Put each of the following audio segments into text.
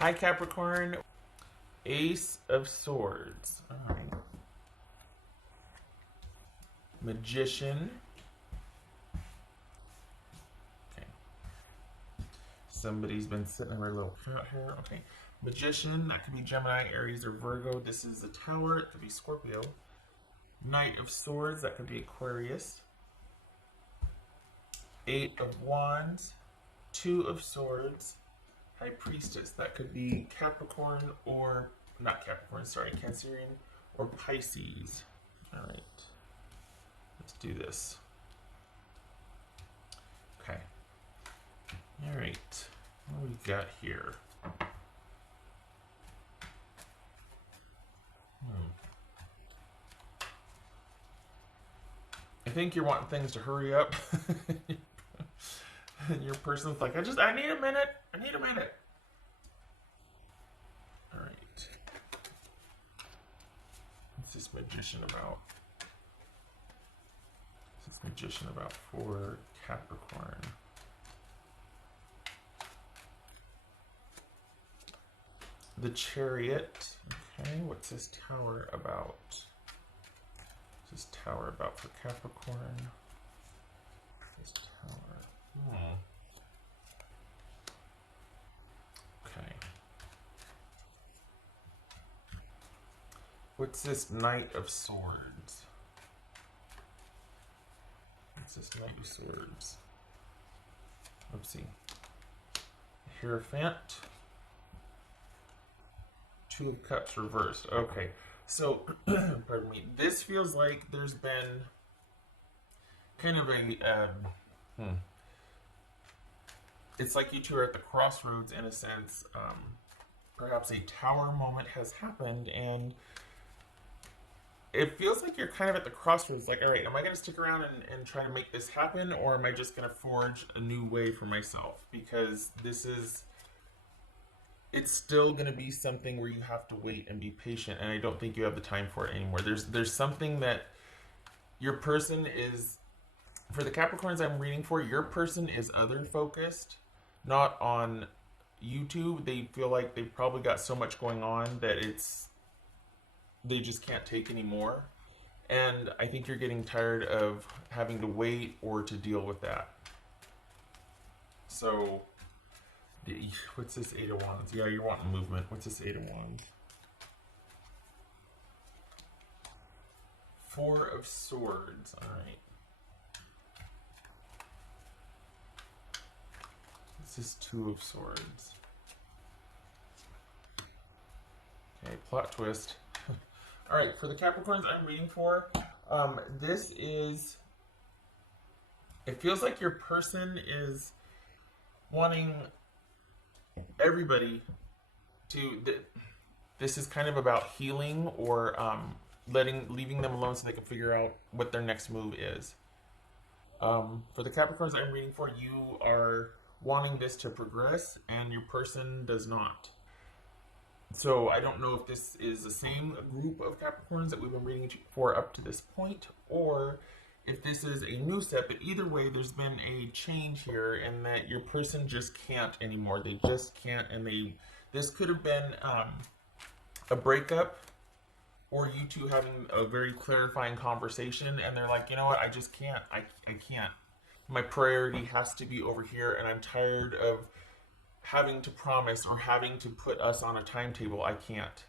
Hi, Capricorn. Ace of Swords. All right. Magician. Okay. Somebody's been sitting on their little cat here. Okay. Magician. That could be Gemini, Aries, or Virgo. This is the Tower. It could be Scorpio. Knight of Swords. That could be Aquarius. Eight of Wands. Two of Swords. High Priestess. That could be Capricorn or not Capricorn. Sorry, Cancerian or Pisces. All right. Let's do this. Okay. All right. What do we got here? I think you're wanting things to hurry up. And your person's like, I need a minute. I need a minute. All right. What's this Magician about? What's this Magician about for Capricorn? The Chariot. Okay, what's this Tower about? What's this Tower about for Capricorn? This Tower. Okay. What's this Knight of Swords? What's this Knight of Swords? Oopsie. Hierophant. Two of Cups reversed. Okay. So, pardon me. This feels like there's been kind of a it's like you two are at the crossroads in a sense. Perhaps a tower moment has happened, and it feels like you're kind of at the crossroads. Like, all right, am I going to stick around and try to make this happen, or am I just going to forge a new way for myself? Because it's still going to be something where you have to wait and be patient, and I don't think you have the time for it anymore. There's something that your person is, for the Capricorns I'm reading for, your person is other focused, not on YouTube. They feel like they've probably got so much going on that they just can't take anymore. And I think you're getting tired of having to wait or to deal with that. So, what's this Eight of Wands? Yeah, you're wanting movement. What's this Eight of Wands? Four of Swords. All right. This is Two of Swords. Okay, plot twist. All right, for the Capricorns I'm reading for, this is, it feels like your person is wanting everybody to, this is kind of about healing or leaving them alone so they can figure out what their next move is. For the Capricorns I'm reading for, you are wanting this to progress and your person does not. So I don't know if this is the same group of Capricorns that we've been reading for up to this point, or if this is a new step. But either way, there's been a change here in that your person just can't anymore. They just can't, and this could have been a breakup, or you two having a very clarifying conversation, and they're like, you know what, I just can't. I can't. My priority has to be over here, and I'm tired of having to promise or having to put us on a timetable. I can't.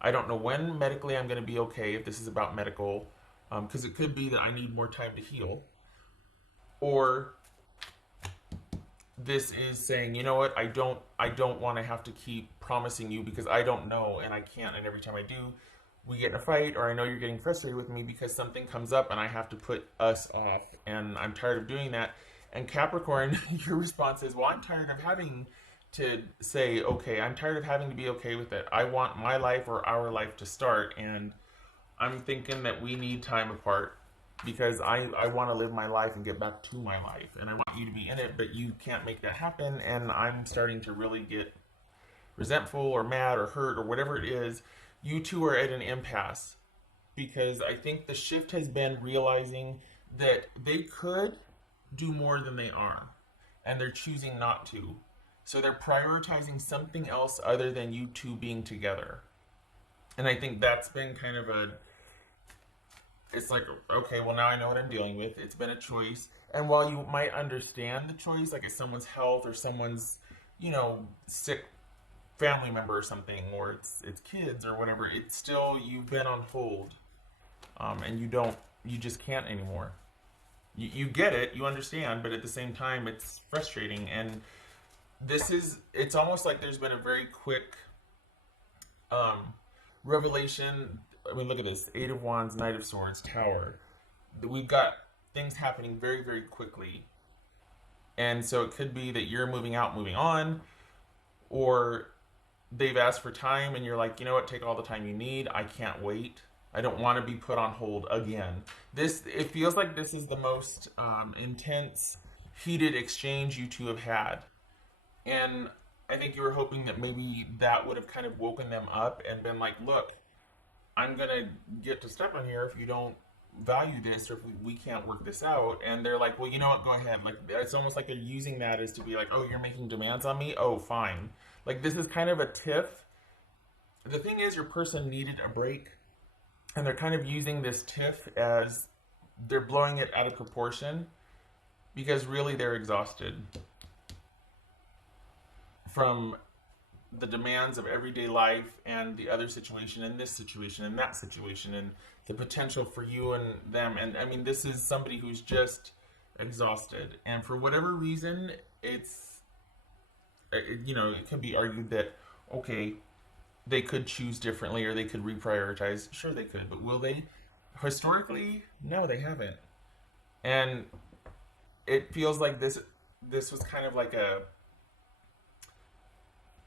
I don't know when medically I'm going to be okay, if this is about medical, because it could be that I need more time to heal, or this is saying, you know what, I don't want to have to keep promising you because I don't know and I can't, and every time I do, we get in a fight, or I know you're getting frustrated with me because something comes up and I have to put us off, and I'm tired of doing that. And Capricorn, your response is, well, I'm tired of having to say, okay, I'm tired of having to be okay with it. I want my life or our life to start, and I'm thinking that we need time apart because I want to live my life and get back to my life, and I want you to be in it, but you can't make that happen, and I'm starting to really get resentful or mad or hurt or whatever it is. You two are at an impasse because I think the shift has been realizing that they could do more than they are, and they're choosing not to. So they're prioritizing something else other than you two being together. And I think that's been kind of a, it's like, okay, well, now I know what I'm dealing with. It's been a choice. And while you might understand the choice, like it's someone's health or someone's, sick family member or something, or it's kids or whatever, it's still, you've been on hold. And you just can't anymore. You get it, you understand, but at the same time, it's frustrating. And it's almost like there's been a very quick um, revelation. I mean, look at this: Eight of Wands, Knight of Swords, Tower. We've got things happening very, very quickly, and so it could be that you're moving out, moving on, or they've asked for time, and you're like, you know what? Take all the time you need. I can't wait. I don't want to be put on hold again. It feels like this is the most intense, heated exchange you two have had. And I think you were hoping that maybe that would have kind of woken them up and been like, look, I'm going to get to step on here if you don't value this or if we can't work this out. And they're like, well, you know what? Go ahead. Like, it's almost like they're using that as to be like, oh, you're making demands on me? Oh, fine. Like, this is kind of a tiff. The thing is, your person needed a break. And they're kind of using this tiff as they're blowing it out of proportion because really they're exhausted from the demands of everyday life and the other situation and this situation and that situation and the potential for you and them. And I mean, this is somebody who's just exhausted. And for whatever reason, it can be argued that, okay, they could choose differently or they could reprioritize. Sure, they could, but will they? Historically, no, they haven't. And it feels like this was kind of like a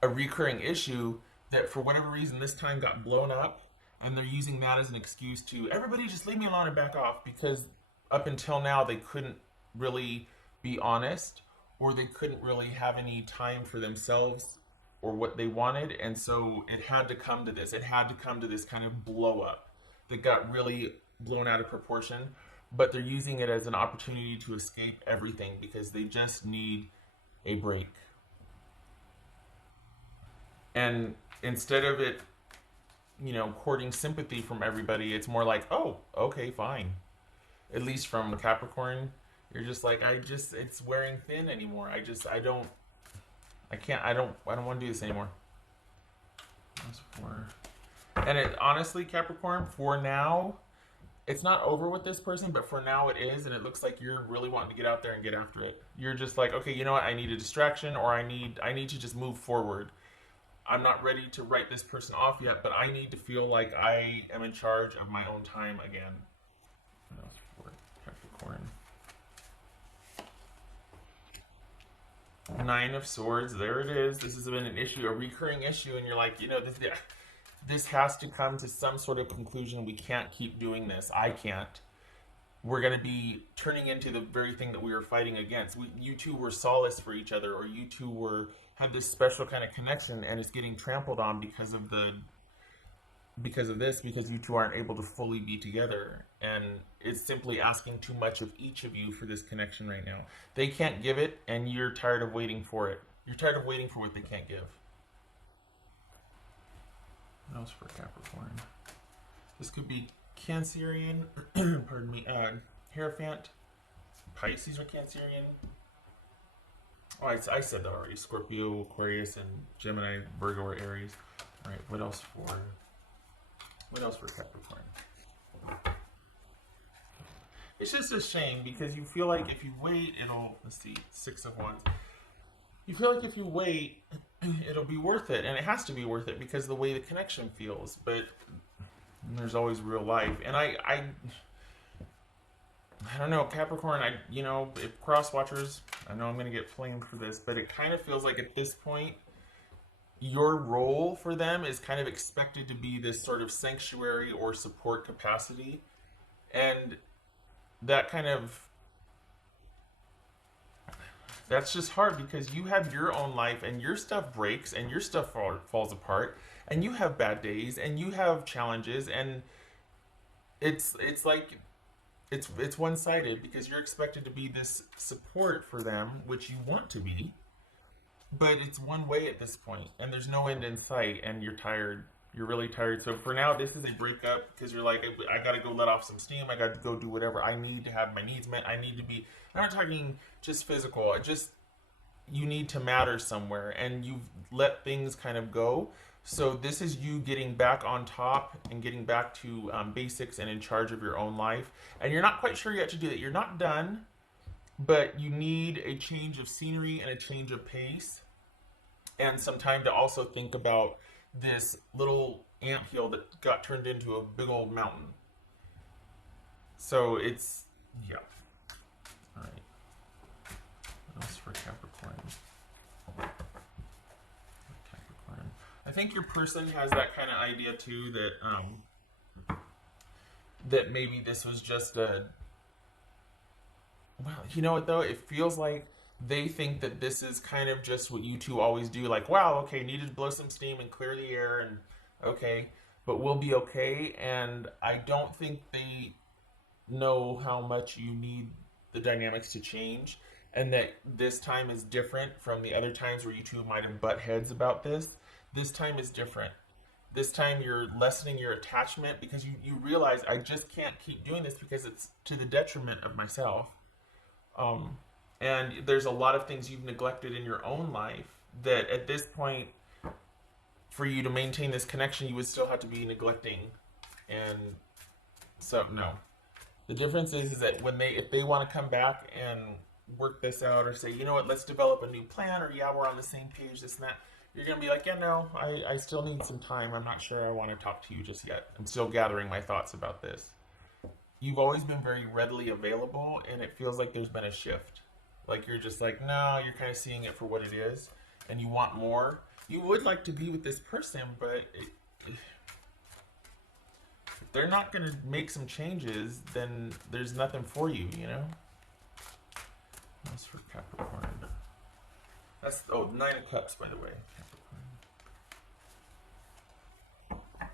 recurring issue that for whatever reason this time got blown up, and they're using that as an excuse to everybody just leave me alone and back off, because up until now they couldn't really be honest, or they couldn't really have any time for themselves or what they wanted. And so it had to come to this. It had to come to this kind of blow up that got really blown out of proportion. But they're using it as an opportunity to escape everything because they just need a break. And instead of it, courting sympathy from everybody, it's more like, oh, okay, fine. At least from Capricorn, you're just like, it's wearing thin anymore. I don't want to do this anymore. And it honestly, Capricorn, for now, it's not over with this person, but for now it is, and it looks like you're really wanting to get out there and get after it. You're just like, okay, you know what? I need a distraction, or I need to just move forward. I'm not ready to write this person off yet, but I need to feel like I am in charge of my own time again. What else for Capricorn? Nine of Swords, there it is. This has been an issue, a recurring issue, and you're like, this has to come to some sort of conclusion. We can't keep doing this. I can't. We're going to be turning into the very thing that we were fighting against. You two were solace for each other, or you two had this special kind of connection, and it's getting trampled on because of because you two aren't able to fully be together. And it's simply asking too much of each of you for this connection right now. They can't give it, and you're tired of waiting for it. You're tired of waiting for what they can't give. What else for Capricorn? This could be Cancerian, pardon me, Hierophant, Pisces or Cancerian. Oh, I said that already. Scorpio, Aquarius, and Gemini, Virgo, or Aries. All right, what else for Capricorn? It's just a shame because you feel like if you wait, let's see, Six of Wands. You feel like if you wait, it'll be worth it, and it has to be worth it because of the way the connection feels. But there's always real life, and I don't know, Capricorn. If cross watchers, I know I'm going to get flamed for this, but it kind of feels like at this point, your role for them is kind of expected to be this sort of sanctuary or support capacity, and that's just hard because you have your own life and your stuff breaks and your stuff falls apart and you have bad days and you have challenges, and it's like it's one-sided because you're expected to be this support for them, which you want to be, but it's one way at this point, and there's no end in sight, and you're tired. You're really tired. So for now, this is a breakup because you're like, I got to go let off some steam. I got to go do whatever I need to have my needs met. I need to be. I'm not talking just physical. Just you need to matter somewhere, and you've let things kind of go. So this is you getting back on top and getting back to basics and in charge of your own life. And you're not quite sure yet to do that. You're not done, but you need a change of scenery and a change of pace and some time to also think about this little anthill that got turned into a big old mountain. So it's, yeah. All right. What else for Capricorn? Capricorn. I think your person has that kind of idea too that maybe this was just a, well, you know what though? It feels like they think that this is kind of just what you two always do. Like, wow, okay, needed to blow some steam and clear the air, and okay, but we'll be okay. And I don't think they know how much you need the dynamics to change, and that this time is different from the other times where you two might have butt heads about this. This time is different. This time you're lessening your attachment because you realize I just can't keep doing this because it's to the detriment of myself. Um, and there's a lot of things you've neglected in your own life that at this point, for you to maintain this connection, you would still have to be neglecting. And so, no. The difference is that when if they want to come back and work this out or say, you know what, let's develop a new plan, or yeah, we're on the same page, this and that, you're going to be like, yeah, no, I still need some time. I'm not sure I want to talk to you just yet. I'm still gathering my thoughts about this. You've always been very readily available, and it feels like there's been a shift. Like you're just like, no, you're kind of seeing it for what it is, and you want more. You would like to be with this person, but if they're not going to make some changes, then there's nothing for you, you know? That's for Capricorn. That's, oh, Nine of Cups, by the way. Capricorn.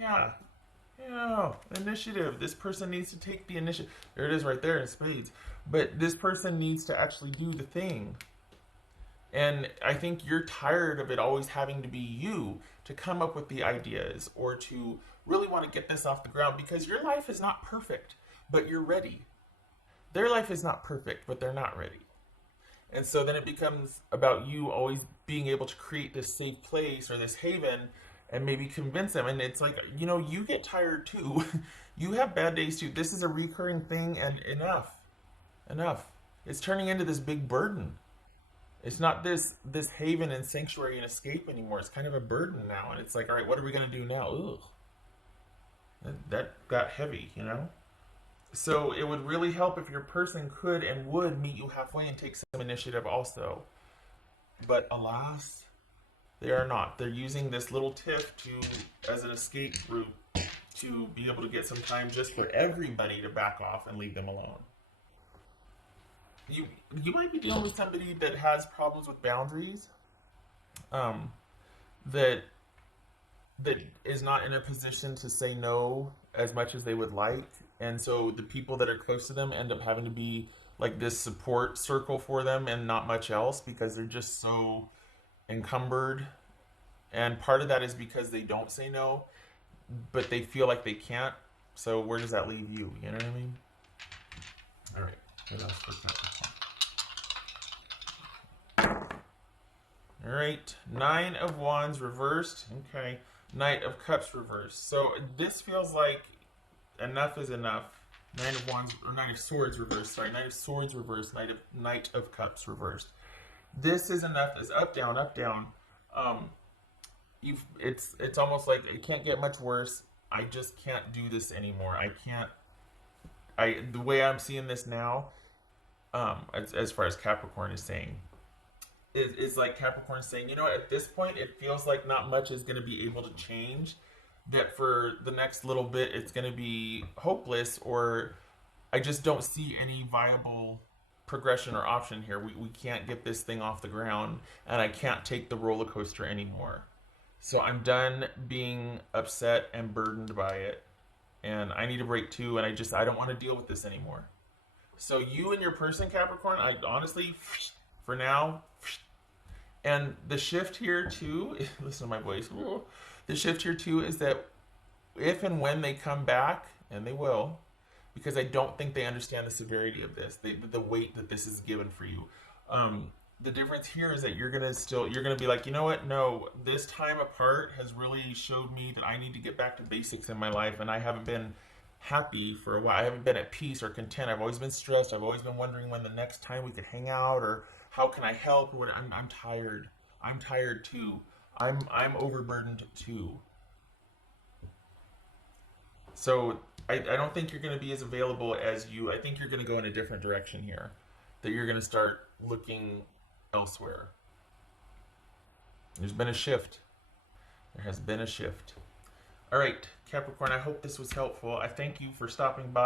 Yeah. Yeah, initiative. This person needs to take the initiative. There it is right there in spades. But this person needs to actually do the thing. And I think you're tired of it always having to be you to come up with the ideas or to really want to get this off the ground because your life is not perfect, but you're ready. Their life is not perfect, but they're not ready. And so then it becomes about you always being able to create this safe place or this haven and maybe convince them. And it's like, you know, you get tired too. You have bad days too. This is a recurring thing, and enough. Enough. It's turning into this big burden. It's not this haven and sanctuary and escape anymore. It's kind of a burden now. And it's like, all right, what are we going to do now? Ugh. That got heavy, you know? So it would really help if your person could and would meet you halfway and take some initiative also. But alas, they are not. They're using this little tiff as an escape route to be able to get some time just for everybody to back off and leave them alone. You might be dealing with somebody that has problems with boundaries, um, that that is not in a position to say no as much as they would like, and so the people that are close to them end up having to be like this support circle for them and not much else because they're just so encumbered. And part of that is because they don't say no, but they feel like they can't. So where does that leave you? You know what I mean? All right. What else was that? All right. Nine of Wands reversed. Okay. Knight of Cups reversed. So this feels like enough is enough. Nine of Wands or Nine of Swords reversed. Sorry, Knight of Swords reversed. Knight of Cups reversed. This is enough. Is up, down, up, down. It's almost like it can't get much worse. I just can't do this anymore. I can't. The way I'm seeing this now, as far as Capricorn is saying, it's like Capricorn saying, you know, at this point, it feels like not much is going to be able to change. That for the next little bit, it's going to be hopeless, or I just don't see any viable progression or option here. We can't get this thing off the ground, and I can't take the roller coaster anymore. So I'm done being upset and burdened by it, and I need a break too. And I don't want to deal with this anymore. So you and your person, Capricorn, I honestly, for now, And the shift here too, listen to my voice. The shift here too is that if and when they come back, and they will, because I don't think they understand the severity of this, the weight that this is given for you. The difference here is that you're gonna be like, you know what? No, this time apart has really showed me that I need to get back to basics in my life, and I haven't been happy for a while. I haven't been at peace or content. I've always been stressed. I've always been wondering when the next time we could hang out, or how can I help? I'm tired. I'm tired too. I'm overburdened too. So I don't think you're going to be as available as you. I think you're going to go in a different direction here. That you're going to start looking elsewhere. There's been a shift. There has been a shift. All right, Capricorn, I hope this was helpful. I thank you for stopping by.